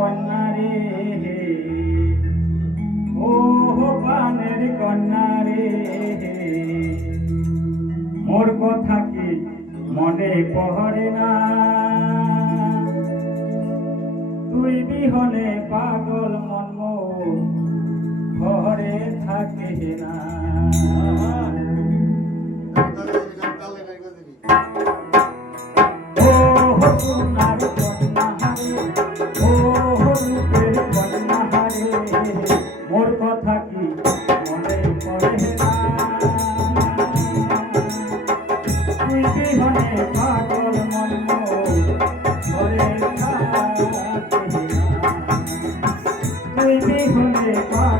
কন্যা রে। ও প্রাণের কন্যা রে। মোর কথা কি মনে পহরে না? তুই বিহনে পাগল মন মোর ঘরে থাকে না।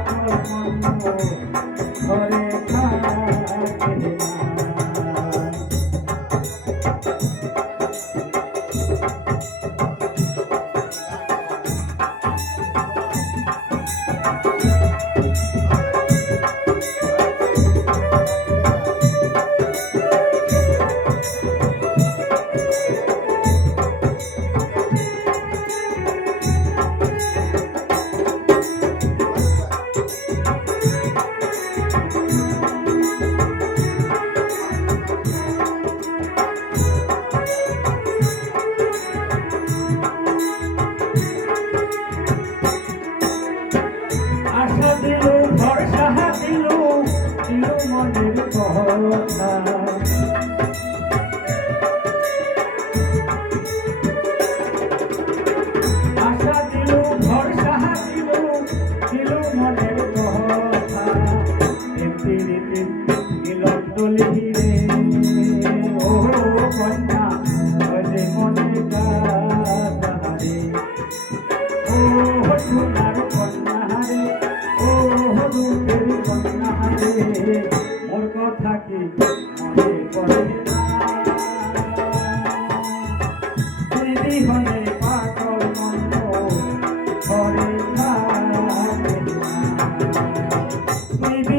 Thank you.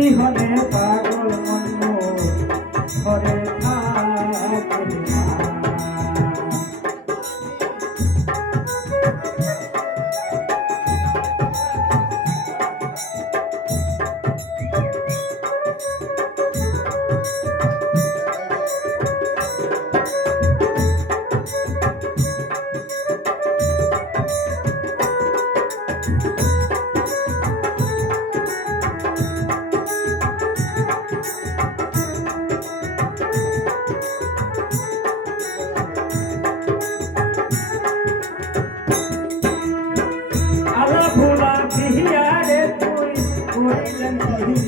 हमें पार